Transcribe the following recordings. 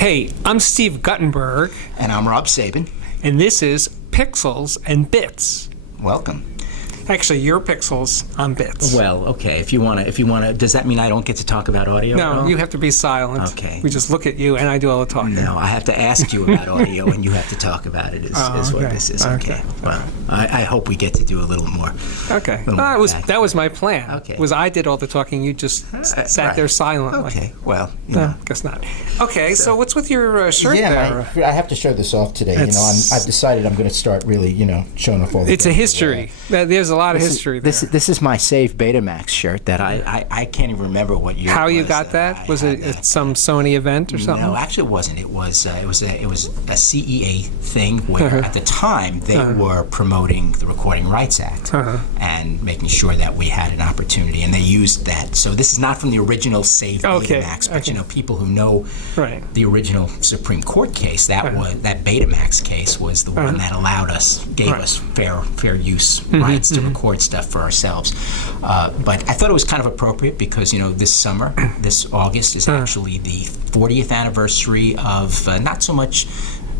Hey, I'm Steve Guttenberg. And I'm Rob Sabin. And this is Pixels and Bits. Welcome. Actually, your pixels, I'm bits. Well, okay. If you wanna, does that mean I don't get to talk about audio? No, you have to be silent. Okay. We just look at you, and I do all the talking. No, I have to ask you about audio, and you have to talk about it. Is what this is. Okay. Well, I hope we get to do a little more. Okay. That was my plan. Okay. Was I did all the talking, you just sat there silently. Okay. Well, no, guess not. Okay. So what's with your shirt there? I have to show this off today. I've decided I'm going to start really, showing off all the. It's a history. There's a lot of history there. This is my Save Betamax shirt that I can't even remember what year. How it you was got that? Was it that. some Sony event or something? No, actually it wasn't. It was a CEA thing where at the time they were promoting the Recording Rights Act and making sure that we had an opportunity, and they used that. So this is not from the original Save Betamax, but people who know the original Supreme Court case, that Betamax case was the one that gave us fair use rights to record stuff for ourselves. But I thought it was kind of appropriate because, this summer, this August, is actually the 40th anniversary of not so much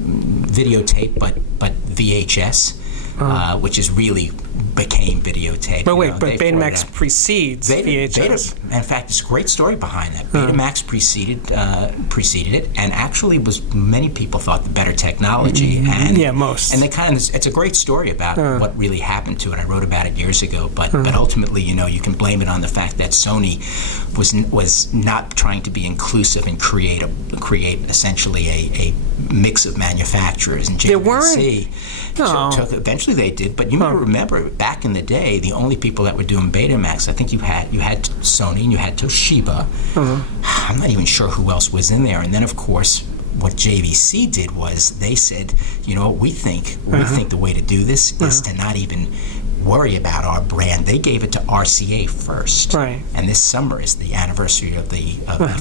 videotape, but VHS, which is really became videotape. But wait, but Betamax precedes VHS. In fact, it's a great story behind that. Betamax preceded it, and actually was, many people thought, the better technology. And most. And it's a great story about what really happened to it. I wrote about it years ago, but ultimately, you can blame it on the fact that Sony was not trying to be inclusive and create essentially a mix of manufacturers. And JVC took eventually they did, but you may remember back in the day, the only people that were doing Betamax, I think you had Sony and you had Toshiba. I'm not even sure who else was in there. And then, of course, what JVC did was they said, we think the way to do this is to not even worry about our brand. They gave it to RCA first, and this summer is the anniversary of the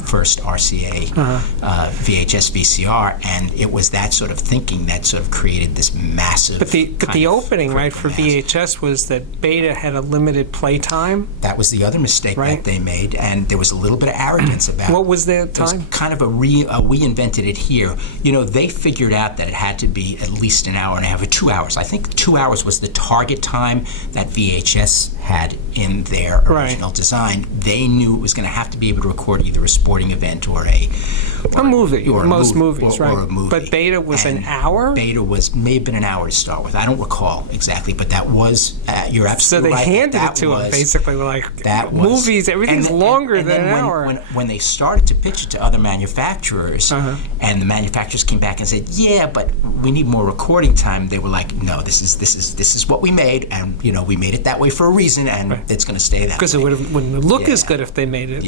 first RCA VHS VCR, and it was that sort of thinking that sort of created this massive. But the opening for VHS was that Beta had a limited playtime. That was the other mistake that they made, and there was a little bit of arrogance about. What was their time? It was kind of we invented it here. They figured out that it had to be at least an hour and a half or 2 hours. I think 2 hours was the target time that VHS had in their original desigin. They knew it was going to have to be able to record either a sporting event or a movie. Or most movies, right? Or a movie. But Beta was an hour? Beta may have been an hour to start with. I don't recall exactly, but that was, you're absolutely right. So they handed it to them, basically, movies, everything's longer than an hour. When they started to pitch it to other manufacturers, and the manufacturers came back and said, yeah, but we need more recording time, they were like, no, this is what we made, and we made it that way for a reason, and it's going to stay that way. Because it wouldn't look as good if they made it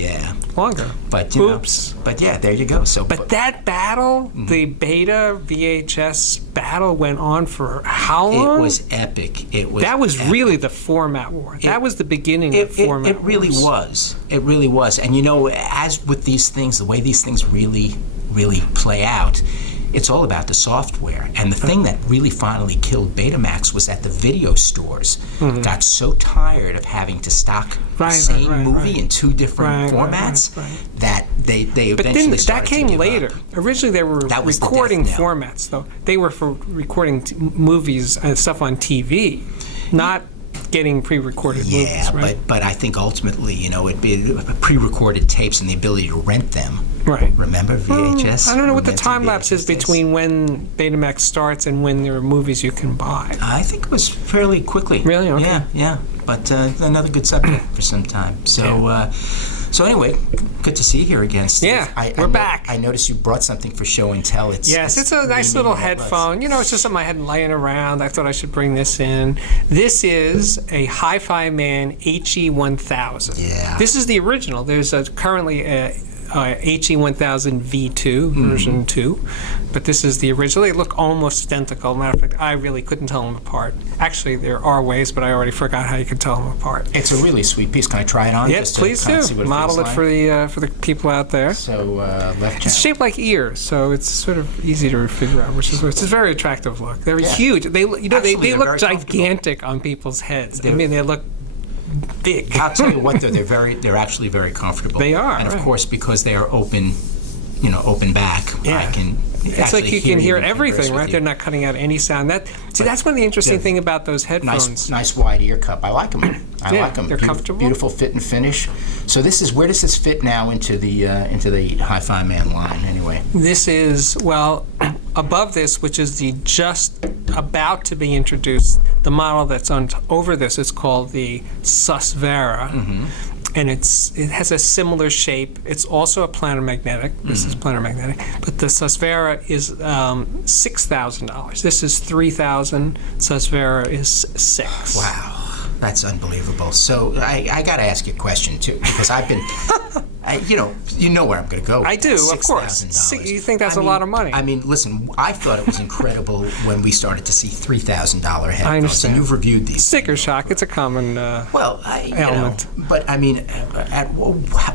longer. But oops. But yeah, there you go. So, but that battle, the Beta VHS battle, went on for how long? It was epic. That was really the format war. That was the beginning of format It really was. It really was. And as with these things, the way these things really, really play out, it's all about the software. And the thing that really finally killed Betamax was that the video stores got so tired of having to stock the same movie in two different formats that they eventually started to give up. That came later. Originally, they were recording formats, though. They were for recording movies and stuff on TV, not getting pre-recorded movies, right? But I think ultimately, it'd be pre-recorded tapes and the ability to rent them. Right. Remember VHS? I don't know what the time lapse is between when Betamax starts and when there are movies you can buy. I think it was fairly quickly. Really? Okay. Yeah. But another good subject for some time. So, so anyway, good to see you here again, Steve. Yeah, we're back. I noticed you brought something for show and tell. It's a nice little headphone. It's just something I had laying around. I thought I should bring this in. This is a HiFiMan HE1000. Yeah. This is the original. There's currently a HE1000 V2 version 2, but this is the original. They look almost identical. Matter of fact, I really couldn't tell them apart. Actually, there are ways, but I already forgot how you could tell them apart. It's a really sweet piece. Can I try it on? Yes, please do. Model it for the people out there. So left channel. It's shaped like ears, so it's sort of easy to figure out which is which. It's a very attractive look. They're huge. They look gigantic on people's heads. I mean, they look big. I'll tell you what, though, they're actually very comfortable. They are, and of course, because they are open open back, Yeah. I can. It's like you can hear and converse everything, with right? you. They're not cutting out any sound. That's one of the interesting thing about those headphones. Nice wide ear cup. I like them. I Yeah, like them. they're comfortable. Beautiful fit and finish. So where does this fit now into the HiFiMan line anyway? This is, well, above this, which is the just about to be introduced, the model that's over this is called the Susvera. Mm-hmm. And it has a similar shape. It's also a planar magnetic. This is planar magnetic. But the Susvera is $6,000. This is $3,000. Susvera is $6,000. Wow. That's unbelievable. So I got to ask you a question too, because I've been, you know where I'm going to go. I do, of course. $6,000. You think that's a lot of money? I mean, listen, I thought it was incredible when we started to see $3,000 headphones. I understand. And you've reviewed these. Sticker shock. It's a common element. But I mean,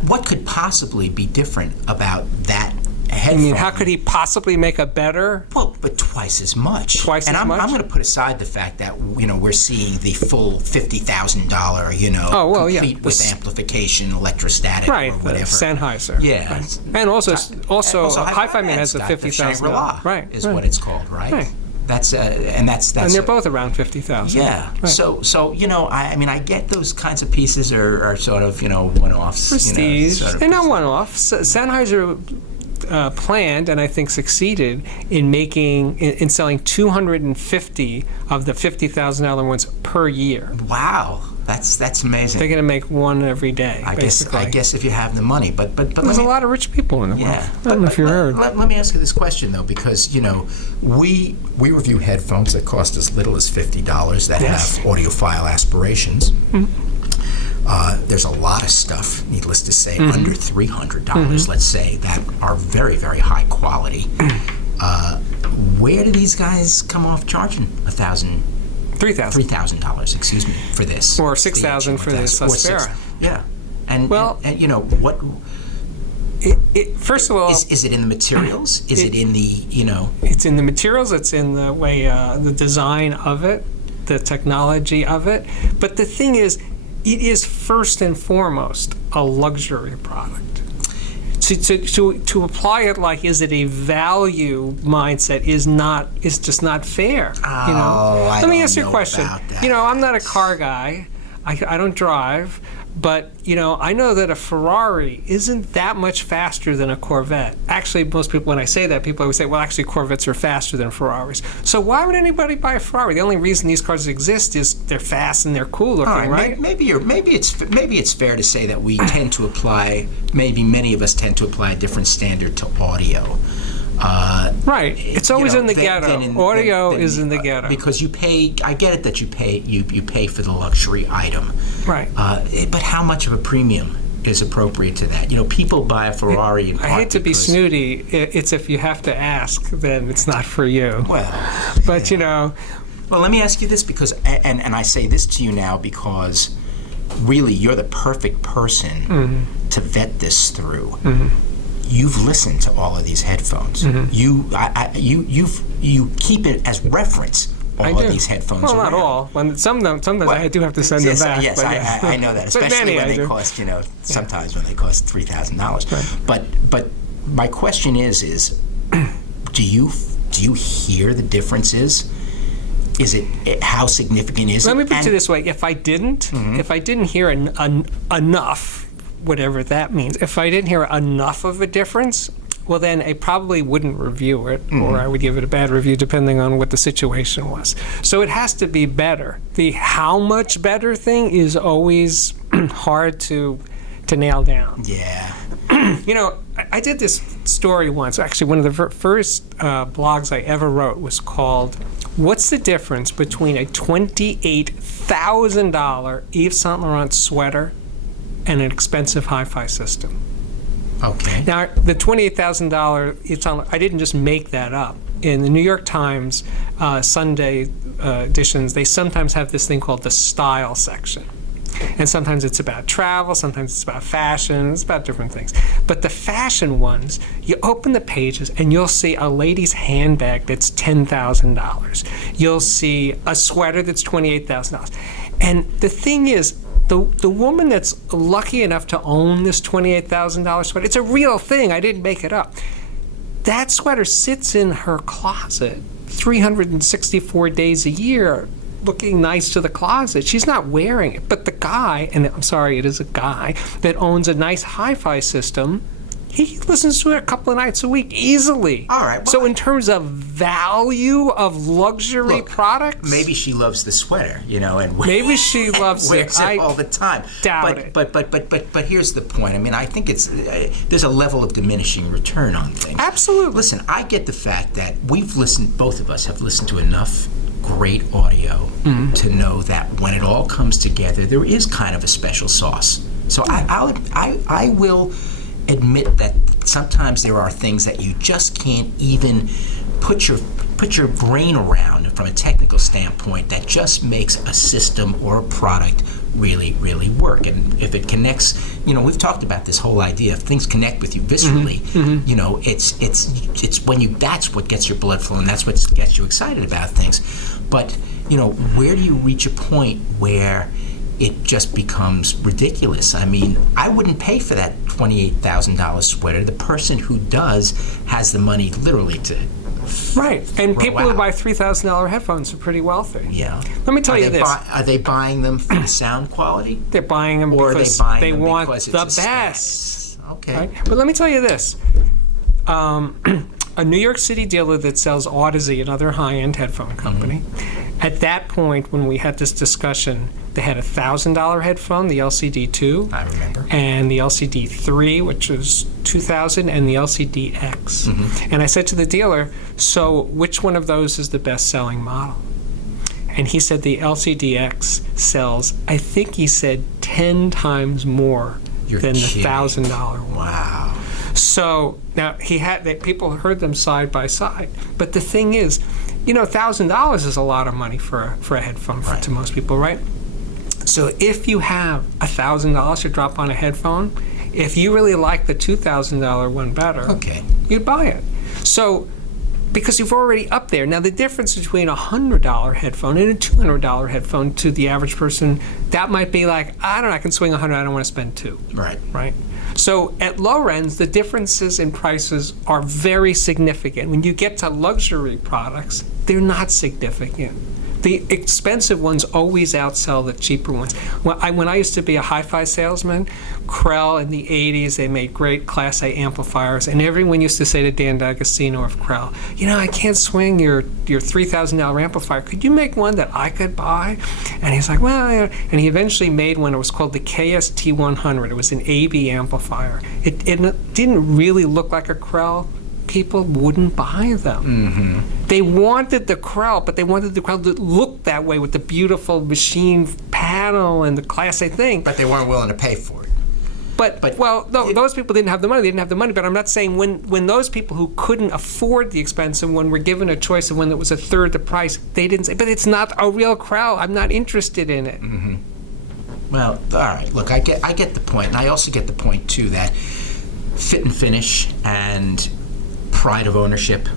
what could possibly be different about that headphone? I mean, how could he possibly make a better? Well, but twice as much. Twice as much? I'm going to put aside the fact that we're seeing the full $50,000, complete with amplification, electrostatic, Right, or whatever. the Sennheiser. Yeah. Right. And also HiFiMan has a $50,000. Shangri-La Right. is what it's called, right? Right. That's and they're both around $50,000. Yeah. Right. So I mean, I get those kinds of pieces are sort of one-offs. Prestige. Sort of They're not one-off. Sennheiser planned and I think succeeded in selling 250 of the $50,000 ones per year. Wow, that's amazing. They're going to make one every day. I basically. guess if you have the money, but there's a lot of rich people in the world. Yeah. I don't know if you heard. Let me ask you this question though, because we review headphones that cost as little as $50 that Yes. have audiophile aspirations. Mm-hmm. There's a lot of stuff, needless to say, Mm-hmm. under $300, let's say, that are very, very high quality. Where do these guys come off charging $3,000, excuse me, for this? Or $6,000 for this Susvera. Yeah. And what first of all, is it in the materials? Is it in the It's in the materials. It's in the way the design of it, the technology of it. But the thing is, it is first and foremost a luxury product. To apply it like is it a value mindset is just not fair. Let me ask you a question. I'm not a car guy. I don't drive. But, I know that a Ferrari isn't that much faster than a Corvette. Actually, most people, when I say that, people always say, well, actually, Corvettes are faster than Ferraris. So why would anybody buy a Ferrari? The only reason these cars exist is they're fast and they're cool looking, right? Maybe it's fair to say that we tend to apply, maybe many of us tend to apply a different standard to audio. Right. It's always in the ghetto. Audio is in the ghetto. Because you pay, I get it that you pay for the luxury item. Right. But how much of a premium is appropriate to that? People buy a Ferrari in part I hate to be snooty. It's if you have to ask, then it's not for you. Well. But, Well, let me ask you this because, and I say this to you now because really you're the perfect person to vet this through. Mm-hmm. You've listened to all of these headphones. Mm-hmm. You keep it as reference. All of these headphones. Well, not around. all. Sometimes I do have to send them back. Yes, I know that, especially when they cost. Sometimes when they cost $3,000. Right. But my question is, do you hear the differences? Is it how significant is it? Let me put it this way: if I didn't hear enough. Whatever that means. If I didn't hear enough of a difference, well, then I probably wouldn't review it, or I would give it a bad review depending on what the situation was. So it has to be better. The how much better thing is always hard to nail down. Yeah. I did this story once. Actually, one of the first blogs I ever wrote was called "What's the Difference Between a $28,000 Yves Saint Laurent sweater and an expensive hi-fi system?" Okay. Now, the $28,000, I didn't just make that up. In the New York Times Sunday editions, they sometimes have this thing called the style section. And sometimes it's about travel, sometimes it's about fashion, it's about different things. But the fashion ones, you open the pages and you'll see a lady's handbag that's $10,000. You'll see a sweater that's $28,000. And the thing is, the woman that's lucky enough to own this $28,000 sweater, it's a real thing. I didn't make it up. that sweater sits in her closet 364 days a year, looking nice to the closet. She's not wearing it. But the guy, and I'm sorry, it is a guy, that owns a nice hi-fi system, he listens to it a couple of nights a week easily. All right. Well, so in terms of value of luxury products, maybe she loves the sweater, and maybe she loves wears it all the time. Doubt it. But here's the point. I mean, I think there's a level of diminishing return on things. Absolutely. Listen, I get the fact that both of us have listened to enough great audio to know that when it all comes together, there is kind of a special sauce. So I will admit that sometimes there are things that you just can't even put your brain around from a technical standpoint that just makes a system or a product really, really work. And if it connects, we've talked about this whole idea. If things connect with you viscerally, it's when that's what gets your blood flowing. That's what gets you excited about things. But where do you reach a point where it just becomes ridiculous? I mean, I wouldn't pay for that $28,000 sweater. The person who does has the money literally to right. And people who out. buy $3,000 headphones are pretty wealthy. Yeah. Let me tell you this. Are they buying them for the sound quality? They're buying them or because they want because the it's a best. status? Okay. Right? But let me tell you this. A New York City dealer that sells Audeze, another high-end headphone company, at that point when we had this discussion, they had a $1,000 headphone, the LCD2. I remember. And the LCD3, which was $2,000, and the LCD-X. And I said to the dealer, so which one of those is the best-selling model? And he said the LCD-X sells, I think he said 10 times more than the $1,000 one. Wow. So now people heard them side by side. But the thing is, $1,000 is a lot of money for a headphone to most people, right? So if you have $1,000 to drop on a headphone, if you really like the $2,000 one better, you'd buy it. So because you've already up there. Now the difference between a $100 headphone and a $200 headphone to the average person, that might be like, I don't know, I can swing 100, I don't want to spend $2. Right? So at lower ends, the differences in prices are very significant. When you get to luxury products, they're not significant. The expensive ones always outsell the cheaper ones. When I used to be a hi-fi salesman, Krell in the 80s, they made great Class A amplifiers, and everyone used to say to Dan D'Agostino of Krell, I can't swing your $3,000 amplifier. Could you make one that I could buy? And he's like, well, yeah. And he eventually made one. It was called the KST100. It was an AB amplifier. It didn't really look like a Krell. People wouldn't buy them. They wanted the Krell, but they wanted the Krell to look that way with the beautiful machine panel and the Class A thing. But they weren't willing to pay for it. Those people didn't have the money. They didn't have the money. But I'm not saying when those people who couldn't afford the expensive one were given a choice of one that was a third the price, they didn't say, but it's not a real Krell. I'm not interested in it. Well, all right. Look, I get the point. And I also get the point, too, that fit and finish and pride of ownership,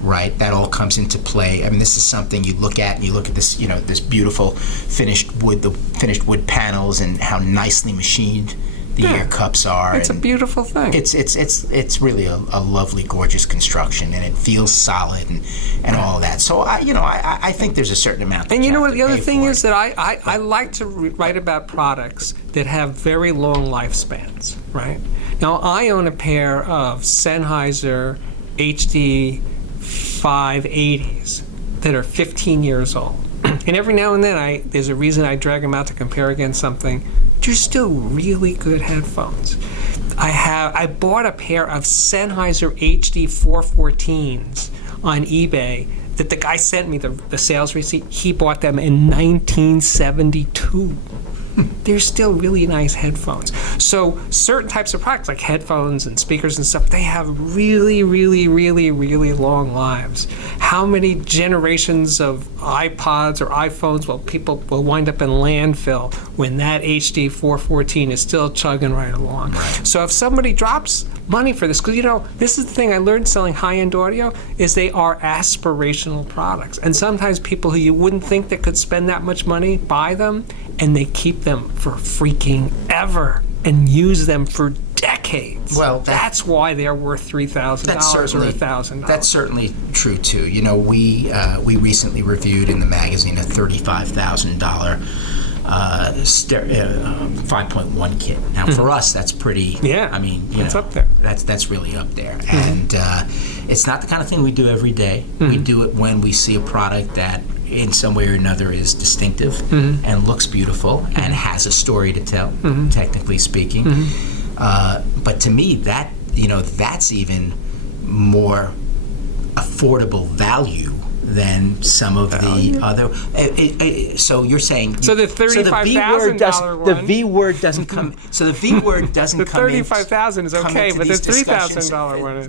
right? That all comes into play. I mean, this is something you look at, and you look at this, this beautiful finished wood panels, and how nicely machined the ear cups are. It's a beautiful thing. It's really a lovely, gorgeous construction, and it feels solid and all of that. So I think there's a certain amount. And you know what? The other thing is that I like to write about products that have very long lifespans, right? Now I own a pair of Sennheiser HD 580s that are 15 years old. And every now and then there's a reason I drag them out to compare against something. They're still really good headphones. I bought a pair of Sennheiser HD 414s on eBay that the guy sent me the sales receipt. He bought them in 1972. They're still really nice headphones. So certain types of products like headphones and speakers and stuff, they have really, really, really, really long lives. How many generations of iPods or iPhones people will wind up in landfill when that HD 414 is still chugging right along? So if somebody drops money for this, because this is the thing I learned selling high-end audio, is they are aspirational products. And sometimes people who you wouldn't think that could spend that much money buy them, and they keep them for freaking ever and use them for decades. Well, that's why they're worth $3,000 or $1,000. That's certainly true too. You know, we recently reviewed in the magazine a $35,000 5.1 kit. Now, for us, that's pretty. Yeah, I mean, it's up there. That's really up there, and it's not the kind of thing we do every day. We do it when we see a product that, in some way or another, is distinctive and looks beautiful and has a story to tell. Technically speaking, but to me, that's even more affordable value than some of the other. So you're saying so the $35,000 the V word doesn't come. So the V word doesn't come. The $35,000 is okay, but the $3,000 one is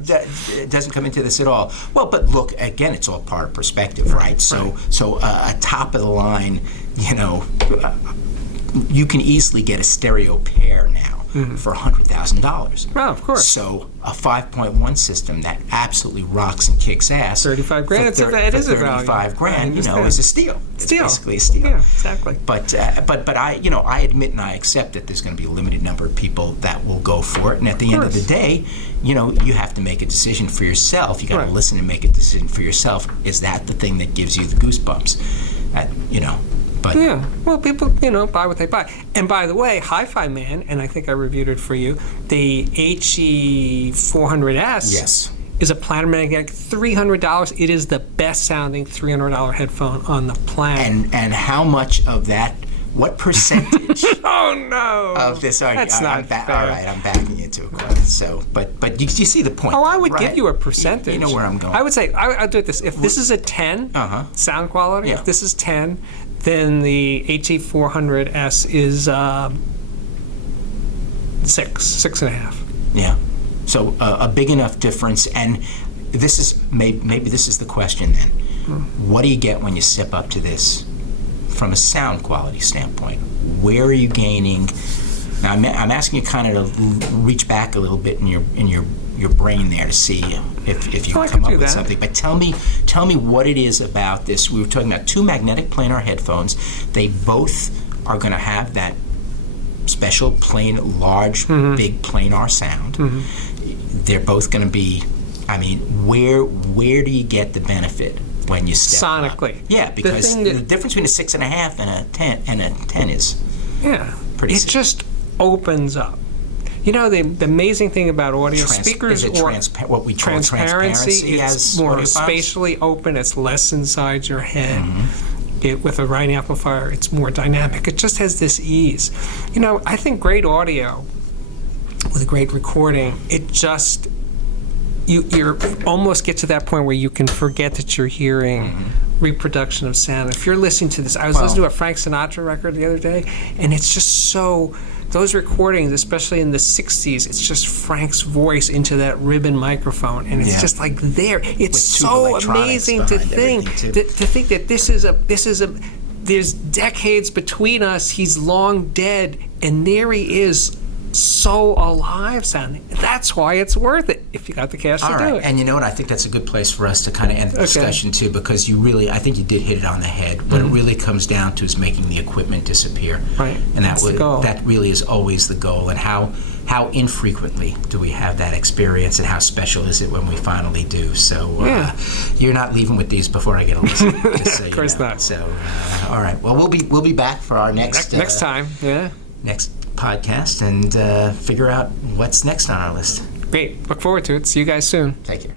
doesn't come into this at all. Well, but look, again, it's all part of perspective, right? So a top of the line, you can easily get a stereo pair now for $100,000. Well, of course. So a 5.1 system that absolutely rocks and kicks ass. $35,000. It is a value. $35,000, is a steal. It's basically a steal. Yeah, exactly. But I admit and I accept that there's going to be a limited number of people that will go for it. And at the end of the day, you have to make a decision for yourself. You got to listen and make a decision for yourself. Is that the thing that gives you the goosebumps? But yeah, well, people, buy what they buy. And by the way, HiFiMan, and I think I reviewed it for you, the HE1000 is a planar magnetic, $300. It is the best sounding $300 headphone on the planet. And how much of that? What percentage? Oh no! Of this? That's not fair. All right, I'm backing you to a question. So, but you see the point. Oh, I would right? give you a percentage. You know where I'm going. I would say I'll do it this. If this is a 10 sound quality, if this is 10, then the HE400S is 6.5. Yeah. So a big enough difference, and this is maybe this is the question then. What do you get when you step up to this from a sound quality standpoint? Where are you gaining? Now I'm asking you kind of to reach back a little bit in your brain there to see if you can come up with something. But tell me what it is about this. We were talking about two magnetic planar headphones. They both are going to have that special large, big planar sound. They're both going to be. I mean, where do you get the benefit when you step sonically? Up? Yeah, because the difference between a 6.5 and a 10 is pretty. It just opens up. The amazing thing about audio speakers what we call transparency it's more spatially open. It's less inside your head. With a right amplifier, it's more dynamic. It just has this ease. I think great audio with great recording, it just you almost get to that point where you can forget that you're hearing reproduction of sound. If you're listening to this, I was listening to a Frank Sinatra record the other day, and it's just so. Those recordings, especially in the 60s, it's just Frank's voice into that ribbon microphone, and it's just like there. It's so amazing to think that this is a. There's decades between us. He's long dead, and there he is, so alive sounding. That's why it's worth it if you got the cash to do it. And you know what? I think that's a good place for us to kind of end the discussion too, because I think you did hit it on the head. What it really comes down to is making the equipment disappear. Right. And that really is always the goal. And how infrequently do we have that experience, and how special is it when we finally do? So you're not leaving with these before I get a listen. Just so of course not. So all right. Well, we'll be back for our next time. Yeah. Next podcast and figure out what's next on our list. Great. Look forward to it. See you guys soon. Take care.